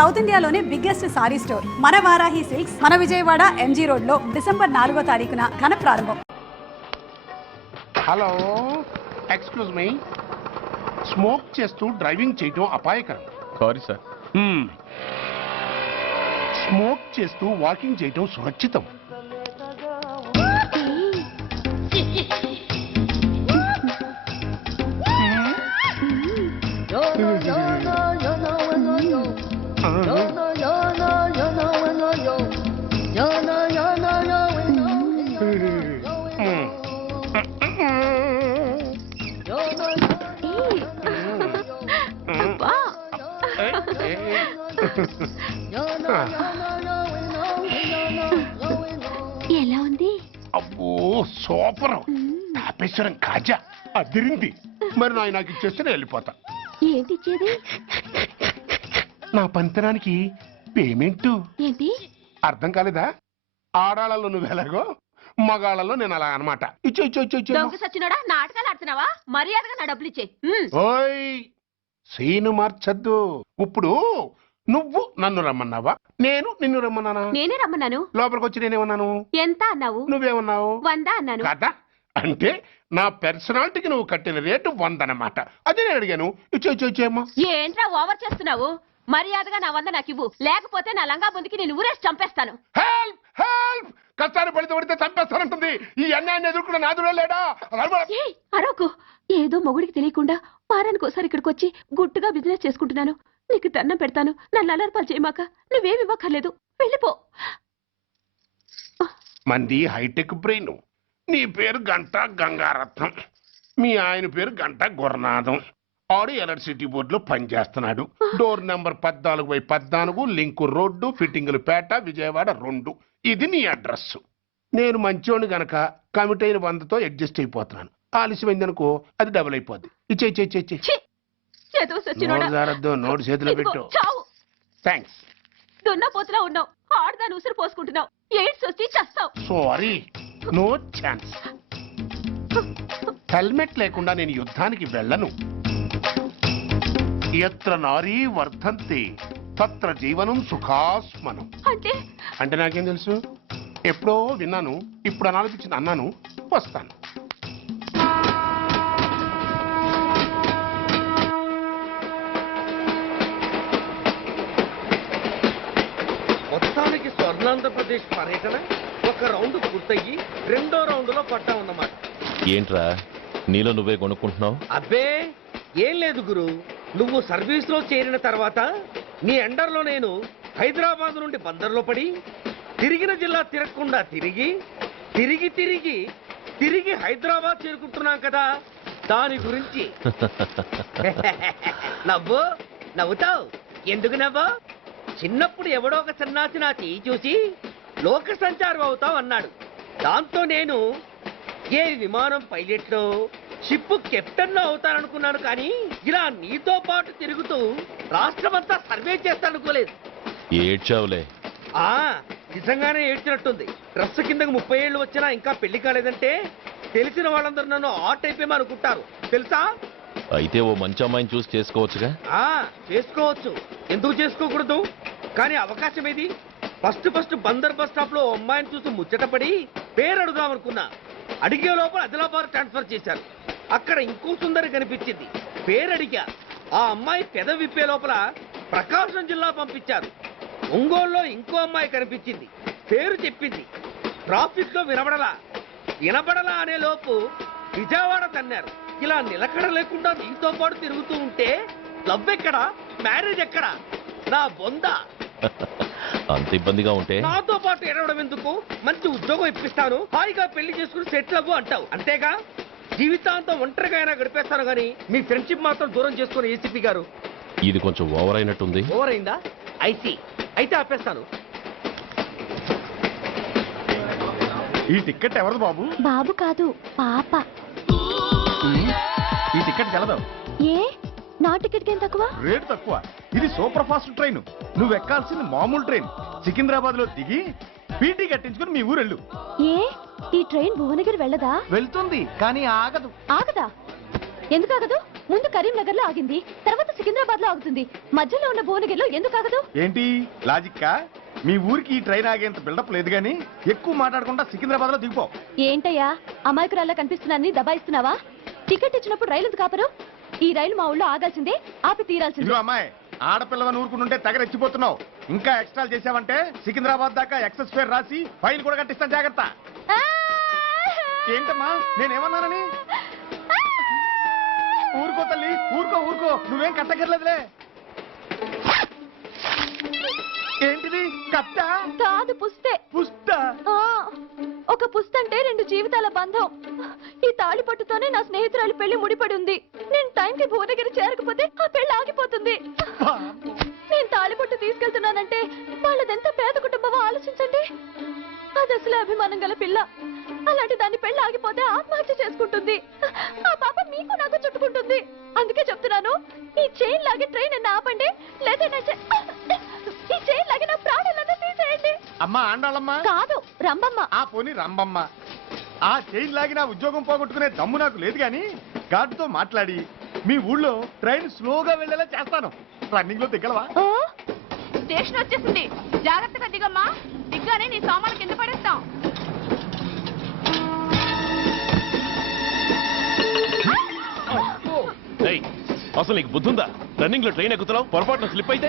South ఇండియాలోనే biggest sorry store మన Varahi silks మన విజయవాడ ఎంజీ రోడ్ లో డిసెంబర్ 4వ తారీఖున ఘన ప్రారంభం. Hello, excuse me. స్మోక్ చేస్తూ డ్రైవింగ్ చేయటం అపాయకరం. Sorry sir. స్మోక్ చేస్తూ వాకింగ్ చేయటం సురక్షితం. ఎలా ఉంది? అబ్బో సూపర్. తాపేశ్వరం కాజా అదిరింది. మరి నాకు ఇచ్చేస్తే నేను వెళ్ళిపోతా. ఏంటి ఇచ్చేది? నా పంతనానికి పేమెంట్. ఏంటి అర్థం కాలేదా? ఆడాళ్ళలో నువ్వు ఎలాగో మగాళ్ళలో నేను అలా అనమాట. ఇచ్చో ఇచ్చో ఇచ్చో ఇచ్చో. దొంగ సచ్చినోడా, నాటకాలు ఆడుతున్నావా? మర్యాదగా నా డబ్బులు ఇచ్చే. ఓయ్ సీను మార్చద్దు. ఇప్పుడు నువ్వు నన్ను రమ్మన్నావా, నేను నిన్ను రమ్మన్నానా? నేనే రమ్మన్నాను. లోపలికి వచ్చి నేనేమన్నాను? ఎంత అన్నావు? నువ్వేమన్నావు? 100 అన్నాను. కదా, అంటే నా పర్సనాలిటీకి నువ్వు కట్టిన రేటు 100 అన్నమాట. అదే నేను అడిగాను. ఇచ్చో ఇచ్చో ఇచ్చేమ్మా. ఏంట్రా ఓవర్ చేస్తున్నావు? మర్యాదగా నా 100 నాకు ఇవ్వు, లేకపోతే నా లంగా బొందికి నేను ఊరేసి చంపేస్తాను. Help help. కష్టాన్ని పడితే చంపేస్తానంటుంది. ఈ అన్యాయాన్ని ఎదుర్కొన్న నాదుడే లేడా? అరవకు. ఏదో మొగుడికి తెలియకుండా వారానికి ఒకసారి ఇక్కడికి వచ్చి గుట్టుగా బిజినెస్ చేసుకుంటున్నాను. నీకు దండం పెడతాను, నన్ను అలర్పాలు చేయమాక. నువ్వేమి ఇవ్వక్కర్లేదు, వెళ్ళిపో. మంది హైటెక్ బ్రెయిన్. నీ పేరు గంట గంగారత్నం, మీ ఆయన పేరు గంట గురునాథం. ఆడు ఎలక్ట్రిసిటీ బోర్డులో పనిచేస్తున్నాడు. డోర్ నెంబర్ 14/14, లింకు రోడ్డు, ఫిట్టింగులు పేట, విజయవాడ 2. ఇది నీ అడ్రస్. నేను మంచోని గనక కమిట్ అయిన 100తో అడ్జస్ట్ అయిపోతున్నాను. ఆలస్యమైందనుకో అది డబుల్ అయిపోద్ది. ఇచ్చే నోటు చేతిలో పెట్టు. థ్యాంక్స్. దున్నపోతులా ఉన్నావు, ఆడదాని ఉసురు పోసుకుంటున్నావు. ఎయిడ్స్ వచ్చి చస్తావు. Sorry, no chance. హెల్మెట్ లేకుండా నేను యుద్ధానికి వెళ్ళను. ఎత్ర నారీ వర్ధంతి తత్ర జీవనం సుఖాస్మనం. అంటే నాకేం తెలుసు? ఎప్పుడో విన్నాను, ఇప్పుడు అనాలపించింది అన్నాను. వస్తాను. మొత్తానికి స్వర్ణాంధ్రప్రదేశ్ పర్యటన ఒక రౌండ్ పూర్తయ్యి 2వ రౌండ్లో పడ్డా ఉన్నమాట. ఏంట్రా నీలో నువ్వే కొనుక్కుంటున్నావు? అబ్బే ఏం లేదు గురు, నువ్వు సర్వీస్ లో చేరిన తర్వాత నీ అండర్లో నేను హైదరాబాద్ నుండి బందర్లో పడి తిరిగిన జిల్లా తిరగకుండా తిరిగి తిరిగి తిరిగి తిరిగి హైదరాబాద్ చేరుకుంటున్నాం కదా, దాని గురించి. నవ్వు నవ్వుతావు ఎందుకు నవ్వు? చిన్నప్పుడు ఎవడో ఒక సన్నాసి నా చెయ్యి చూసి లోక సంచారం అవుతావు అన్నాడు. దాంతో నేను ఏ విమానం పైలట్లో షిప్ కెప్టెన్ అవుతాననుకున్నాను, కానీ ఇలా నీతో పాటు తిరుగుతూ రాష్ట్రమంతా సర్వే చేస్తానుకోలేదు. ఏడ్చావులే. నిజంగానే ఏడ్చినట్టుంది. డ్రెస్ కిందకు 30 ఏళ్ళు వచ్చినా ఇంకా పెళ్లి కాలేదంటే తెలిసిన వాళ్ళందరూ నన్ను ఆ టైప్ ఏమో అనుకుంటారు తెలుసా? అయితే ఓ మంచి అమ్మాయిని చూసి చేసుకోవచ్చుగా. చేసుకోవచ్చు, ఎందుకు చేసుకోకూడదు? కానీ అవకాశం ఏది? ఫస్ట్ బందర్ బస్ స్టాప్ లో అమ్మాయిని చూసి ముచ్చటపడి పేరు అడుగుదామనుకున్నా. అడిగే లోపల ఆదిలాబాద్ ట్రాన్స్ఫర్ చేశారు. అక్కడ ఇంకో సుందరి కనిపించింది, పేరు అడిగా. ఆ అమ్మాయి పెద విప్పే లోపల ప్రకాశం జిల్లా పంపించారు. ఒంగోలులో ఇంకో అమ్మాయి కనిపించింది, పేరు చెప్పింది. ట్రాఫిక్ లో వినబడలా అనే లోపు విజయవాడ తన్నారు. ఇలా నిలకడ లేకుండా నీతో పాటు తిరుగుతూ ఉంటే లవ్ ఎక్కడా, మ్యారేజ్ ఎక్కడా? నా బొంద. అంత ఇబ్బందిగా ఉంటే నాతో పాటు ఎడవడం ఎందుకు? మంచి ఉద్యోగం ఇప్పిస్తాను, హాయిగా పెళ్లి చేసుకుని సెటిల్ అవ్వు అంటావు అంతేగా. జీవితాంతం ఒంటరిగా అయినా గడిపేస్తాను, కానీ మీ ఫ్రెండ్షిప్ మాత్రం దూరం చేసుకుని ఏసీపీ గారు. ఇది కొంచెం ఓవర్ అయినట్టుంది. ఓవర్ అయిందా? అయితే ఆపేస్తాను. ఈ టికెట్ ఎవరిది బాబు? బాబు కాదు, పాప. ఈ టికెట్ గలదు. ఏ నా టికెట్ ఏం తక్కువ? రేటు తక్కువ. ఇది సూపర్ ఫాస్ట్ ట్రైన్. నువ్వు ఎక్కాల్సింది మామూలు ట్రైన్. సికింద్రాబాద్ లో దిగి పీటీ కట్టించుకుని మీ ఊరెళ్ళు. ఏ ఈ ట్రైన్ భువనగిరి వెళ్ళదా? వెళ్తుంది కానీ ఆగదు. ఆగదా? ఎందుకు ఆగదు? ముందు కరీంనగర్ లో ఆగింది, తర్వాత సికింద్రాబాద్ లో ఆగుతుంది. మధ్యలో ఉన్న భువనగిరిలో ఎందుకు ఆగదు? ఏంటి లాజిక్కా? మీ ఊరికి ఈ ట్రైన్ ఆగేంత బిల్డప్ లేదు గానీ ఎక్కువ మాట్లాడకుండా సికింద్రాబాద్ లో దిగిపో. ఏంటయ్యా అమాయకురాల్లా కనిపిస్తున్నాన్ని దబాయిస్తున్నావా? టికెట్ ఇచ్చినప్పుడు రైలు ఎందుకు ఆపరు? ఈ రైలు మా ఊళ్ళో ఆగాల్సిందే, ఆపి తీరాల్సిందే. ఇదిగో అమ్మాయి, ఆడపిల్లగా నూరుకుంటుంటే తెగరెచ్చిపోతున్నావు. ఇంకా ఎక్స్ట్రాలు చేసావంటే సికింద్రాబాద్ దాకా ఎక్సెస్ ఫేర్ రాసి ఫైల్ కూడా కట్టిస్తాను, జాగ్రత్త. ఏంటమ్మా నేనేమన్నానని? ఊరుకో తల్లి, ఊరుకో ఊరుకో, నువ్వేం కట్టగర్లేదులే. ఏంటిది కట్ట? కాదు పుస్తే. పుష్ట? ఆ, ఒక పుస్తంటే 2 జీవితాల బంధం. ఈ తాళి పట్టుతోనే నా స్నేహితురాలి పెళ్లి ముడిపడి ఉంది. నేను టైంకి భువనగిరి చేరకపోతే ఆ పెళ్లి ఆగిపోతుంది. నేను తాళి పట్టు తీసుకెళ్తున్నానంటే వాళ్ళదెంత పేద కుటుంబమో ఆలోచించండి. అది అసలు అభిమానం గల పిల్ల. అలాంటి దాన్ని పెళ్లి ఆగిపోతే ఆత్మహత్య చేసుకుంటుంది. ఆ పాప మీకు నాకు చుట్టుకుంటుంది. అందుకే చెప్తున్నాను, ఈ చైన్ లాగి ట్రైన్ అన్న ఆపండి, లేదా ఈ చైన్ లాగి నా ప్రాణాలన్నా తీసేయండి. అమ్మా ఆండాళ్ళమ్మా కాదు రంబమ్మ. ఆ పోని రంబమ్మ. ఆ చైన్ లాగి నా ఉద్యోగం పోగొట్టుకునే దమ్ము నాకు లేదు గాని గాడితో మాట్లాడి మీ ఊళ్ళో ట్రైన్ స్లోగా వెళ్ళేలా చేస్తాను. రన్నింగ్ లో దిగలవా? స్టేషన్ వచ్చేసింది, జాగ్రత్తగా దిగమ్మా. దిగ్గానే నీ సామాన్లు కింద పడేస్తాం. ఏయ్, అసలు నీకు బుద్ధుందా? రన్నింగ్ లో ట్రైన్ ఎక్కుతున్నావు, పొరపాటున స్లిప్ అయితే?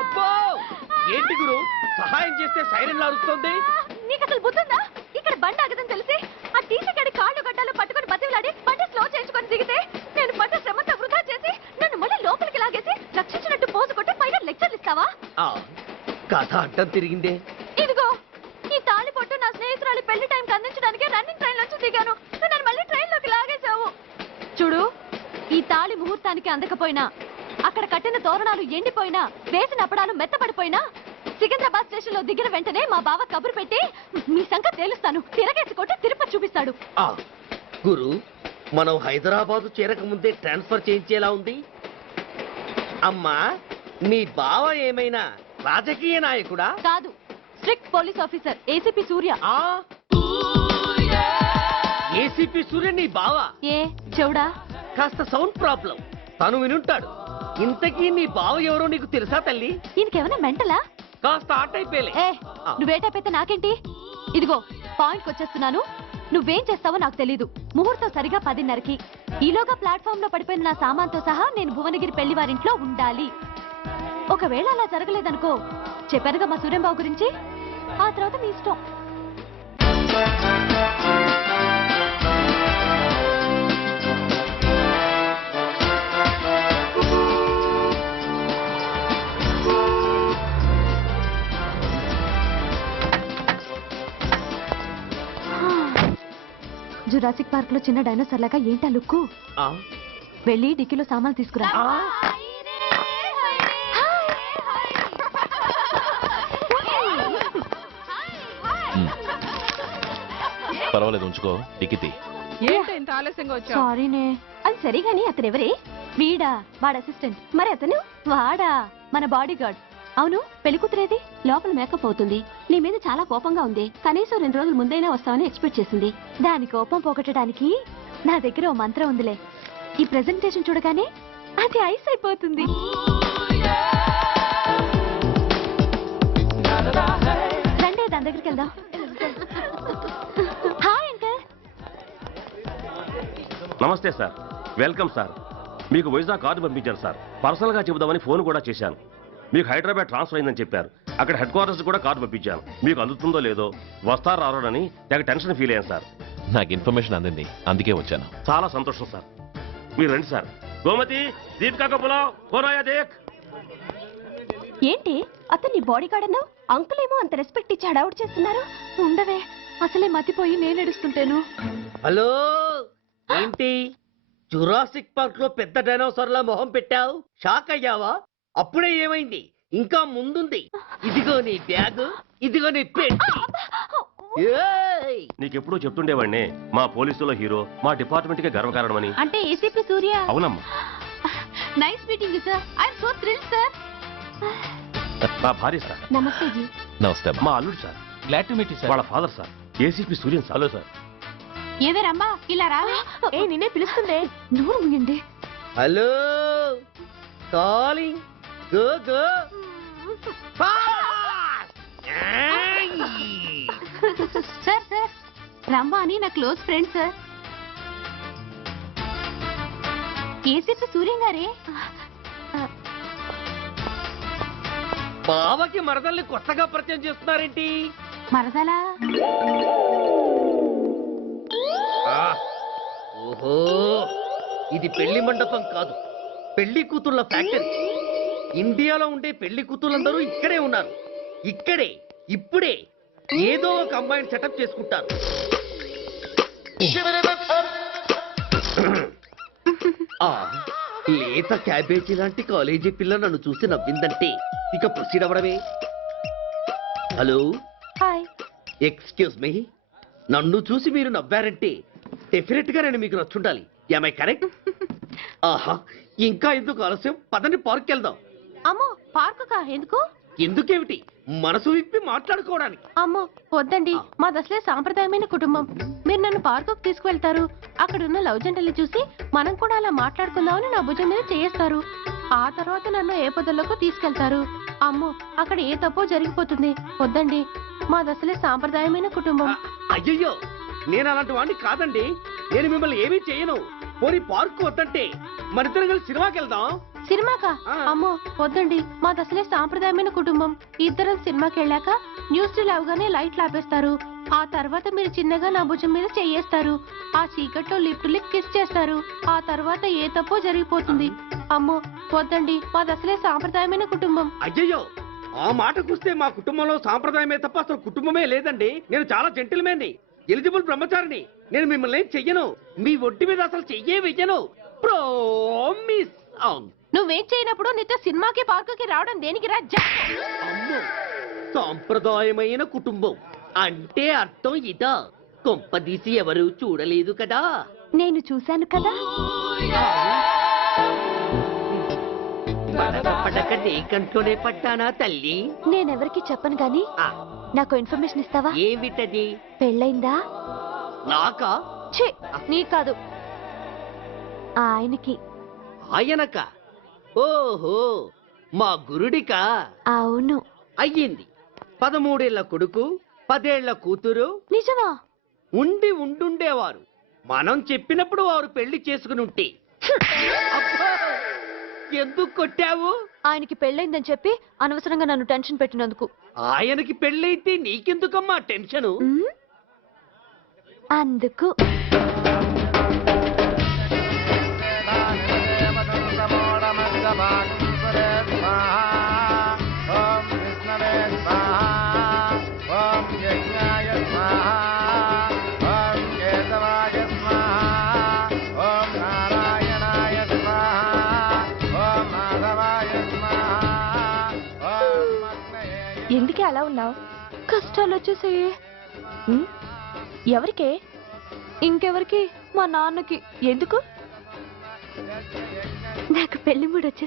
అబ్బో ఏంటి గురు, సహాయం చేస్తే సైరన్ అరుస్తుంది. నీకు అసలు బుద్ధుందా? ఇక్కడ బండి ఆగదని తెలిసి ఆ టీసీ గడి కాళ్ళు గడ్డాలు పట్టుకొని బతిలాడి బండి స్లో చేయించుకొని దిగితే నేను పడ్డ శ్రమంతా వృధా చేసి నన్ను మళ్ళీ లోపలికి లాగేసి రక్షించినట్టు పోజు కొట్టి పైన లెక్చర్లు ఇస్తావా? కథ అడ్డం తిరిగిందే. ఇదిగో ఈ తాళి పొట్టు నా స్నేహితురాలి పెళ్లి టైంకి అందించడానికి రన్నింగ్ ట్రైన్ నుంచి దిగాను. నువ్వు నన్ను మళ్ళీ ట్రైన్ లోకి లాగేశావు. చూడు, ఈ తాళి ముహూర్తానికి అందకపోయినా, అక్కడ కట్టిన తోరణాలు ఎండిపోయినా, వేసిన అప్పడాలు మెత్తపడిపోయినా, సికింద్రాబాద్ స్టేషన్ లో దిగిన వెంటనే మా బావ కబురు పెట్టి మీ సంగతి తేలుస్తాను, తిరగేసి కొట్టి తిరుపతి చూపిస్తాడు. గురు, మనం హైదరాబాద్ చేరక ముందే ట్రాన్స్ఫర్ చేయించేలా ఉంది. అమ్మా, నీ బావ ఏమైనా రాజకీయ నాయకుడా? కాదు, స్ట్రిక్ట్ పోలీస్ ఆఫీసర్, ఏసీపీ సూర్య. ఏసీపీ సూర్య నీ బావ? ఏ చెవుడా? కాస్త సౌండ్ ప్రాబ్లం, తను వినుంటాడు. ఇంతకీ నీ బావ ఎవరో నీకు తెలుసా తల్లి? ఈయనకేమైనా మెంటలా? కాస్త ఆట అయిపోయలే. ఏ నువ్వేటైతే నాకేంటి? ఇదిగో పాయింట్కి వచ్చేస్తున్నాను. నువ్వేం చేస్తావో నాకు తెలీదు. ముహూర్తం సరిగా 10:30కి. ఈలోగా ప్లాట్ఫామ్ లో పడిపోయిన నా సామాన్తో సహా నేను భువనగిరి పెళ్లి వారింట్లో ఉండాలి. ఒకవేళ అలా జరగలేదనుకో, చెప్పానుగా మా సూర్యంబాబు గురించి, ఆ తర్వాత మీ ఇష్టం. జురాసిక్ పార్క్ లో చిన్న డైనోసార్ లాగా ఏంటా లుక్కు? వెళ్ళి డిక్కీలో సామాన్లు తీసుకురా. పర్వాలేదు, ఉంచుకో. టికెట్ సారీనే. అది సరిగాని అతనెవరే? వీడా, వాడు అసిస్టెంట్. మరి అతను? వాడా, మన బాడీ గార్డ్. అవును, పెళ్లి కూతురేది? లోపల మేకప్ అవుతుంది. నీ మీద చాలా కోపంగా ఉంది. కనీసం 2 రోజుల ముందైనా వస్తావని ఎక్స్పెక్ట్ చేసింది. దాని కోపం పోగొట్టడానికి నా దగ్గర ఓ మంత్రం ఉందిలే. ఈ ప్రెజెంటేషన్ చూడగానే అది ఐస్ అయిపోతుంది. రండి, దాని దగ్గరికి వెళ్దాం. Hi uncle. నమస్తే సార్, వెల్కమ్ సార్. మీకు వైజాగ్ కార్డు పంపించారు సార్. పర్సనల్గా చెబుదామని ఫోన్ కూడా చేశాను. మీకు హైదరాబాద్ ట్రాన్స్ఫర్ అయిందని చెప్పారు. అక్కడ హెడ్ క్వార్టర్స్ కూడా కార్డు పంపించాను. మీకు అందుతుందో లేదో, వస్తారో రారోడని నాకు టెన్షన్ ఫీల్ అయ్యాను సార్. నాకు ఇన్ఫర్మేషన్ అందింది, అందుకే వచ్చాను. చాలా సంతోషం సార్. మీరు రండి సార్. గోమతి, దీపికా కపులా, కోనాయా దేక్. ఏంటి అతన్ని బాడీ గార్డ్ అన్నావు? అంకుల్ ఏమో అంత రెస్పెక్ట్ ఇచ్చి హడావుడు చేస్తున్నారు. ఉండవే, అసలే మతిపోయి నేను ఎడుస్తుంటాను. హలో, ఏంటి జురాసిక్ పార్క్ లో పెద్ద డైనోసార్ లా మొహం పెట్టావు? షాక్ అయ్యావా? అప్పుడే ఏమైంది? ఇంకా ముందుంది. ఇదిగో నీ బ్యాగ్, ఇదిగో నీ పెట్టి. నీకెప్పుడూ చెప్తుండేవాడిని, మా పోలీసులో హీరో, మా డిపార్ట్మెంట్ కి గర్వకారణమని. అంటే ఏసీపీ సూర్య? అవునమ్మా. Nice meeting sir. I'm so thrilled sir. మా భార్య సార్. నమస్తే జీ. నమస్తే. మా అల్లుడు sir. Glad to meet you sir. వాళ్ళ father sir, ACP Suryan sir. Hello sir. ఏవే రమ్మా ఇలా రావే. ఏ నిన్నే పిలుస్తుందే. నోరు ముయండి. Hello calling go go sir sir రమ్మా అని నా close friend sir. KCP Suryam గారే. బావకి మరదల్ని కొత్తగా పరిచయం చేస్తున్నారేంటి? మరదలా? ఓహో, ఇది పెళ్లి మండపం కాదు, పెళ్లి కూతుళ్ళ ఫ్యాక్టరీ. ఇండియాలో ఉండే పెళ్లి కూతుళ్ళందరూ ఇక్కడే ఉన్నారు. ఇక్కడే ఇప్పుడే ఏదో ఒక అమ్మాయిని సెటప్ చేసుకుంటారు. ఆ లేత క్యాబేజీ లాంటి కాలేజీ పిల్ల నన్ను చూసి నవ్విందంటే ఇక ప్రొసీడ్ అవ్వడమే. Hello, hi. ఎక్స్క్యూజ్ మీ, నన్ను చూసి మీరు నవ్వారంటే డెఫినెట్ గా నేను మీకు నచ్చుండాలి. I correct? ఆహా, ఇంకా ఎందుకు ఆలస్యం, పదండి పార్క్ వెళ్దాం. అమ్మో పార్కుకా? ఎందుకు? ఎందుకేమిటి, మనసు విప్పి మాట్లాడుకోవడానికి. అమ్మో వద్దండి, మాది అసలే సాంప్రదాయమైన కుటుంబం. మీరు నన్ను పార్కుకు తీసుకువెళ్తారు, అక్కడున్న లవ్ జంటల్ని చూసి మనం కూడా అలా మాట్లాడుకుందామని నా భుజం మీద చేస్తారు. ఆ తర్వాత నన్ను ఏ పొదల్లోకి తీసుకెళ్తారు. అమ్మో అక్కడ ఏ తప్పో జరిగిపోతుంది. వద్దండి, మాది అసలే సాంప్రదాయమైన కుటుంబం. అయ్యయ్యో, నేను అలాంటి వాడిని కాదండి. నేను మిమ్మల్ని ఏమీ చేయను. పోనీ పార్క్ వద్దంటే మనిద్దరం కలిసి సినిమాకి వెళ్దాం. సినిమాకా? అమ్మో వద్దండి, మాది అసలే సాంప్రదాయమైన కుటుంబం. ఇద్దరం సినిమాకి వెళ్ళాక న్యూస్ అవగానే లైట్లు ఆపేస్తారు. ఆ తర్వాత మీరు చిన్నగా నా భుజం మీద చెయ్యేస్తారు. ఆ చీకట్లో లిప్ టు లిప్ కిస్ చేస్తారు. ఆ తర్వాత ఏ తప్పో జరిగిపోతుంది. అమ్మో వద్దండి, మాది అసలే సాంప్రదాయమైన కుటుంబం. అయ్యయ్యో, ఆ మాటకొస్తే మా కుటుంబంలో సాంప్రదాయమే తప్ప అసలు కుటుంబమే లేదండి. నేను చాలా జెంటిల్మెన్ని, ఎలిజిబుల్ బ్రహ్మచారిని. నేను మిమ్మల్ని ఏం చెయ్యను. మీ ఒంటి మీద అసలు చెయ్యే వెయ్యను. ప్రామిస్. నువ్వేం చేయనప్పుడు నీతో సినిమాకి పార్కుకి రావడం దేనికి రా? అమ్మో, సాంప్రదాయమైన కుటుంబం అంటే అర్థం ఇదా? కొంపదీసి ఎవరు చూడలేదు కదా? నేను చూశాను కదా. పడక నీ కంట్లోనే పడ్డానా తల్లి? నేనెవరికి చెప్పను గాని ఆ, నాకు ఇన్ఫర్మేషన్ ఇస్తావా? ఏమిటది? పెళ్ళైందా? నాకా? ఛీ, నీ కాదు, ఆయనకి. ఆయనక? ఓహో, మా గురుడికా? అవును. అయ్యింది. 13 ఏళ్ల కొడుకు, 10 ఏళ్ల కూతురు నిజమా? ఉండుండేవారు. మనం చెప్పినప్పుడు వారు పెళ్లి చేసుకుని ఉంటే. అబ్బా! ఎందుకు కొట్టావు? ఆయనకి పెళ్ళైందని చెప్పి అనవసరంగా నన్ను టెన్షన్ పెట్టినందుకు. ఆయనకి పెళ్ళైతే నీకెందుకమ్మా టెన్షను? అందుకు. ఎందుకే అలా ఉన్నావు? కష్టాలు వచ్చేసాయి. ఎవరికే? ఇంకెవరికి? మా నాన్నకి. ఎందుకు? నాకు పెళ్లి మూడు వచ్చేసి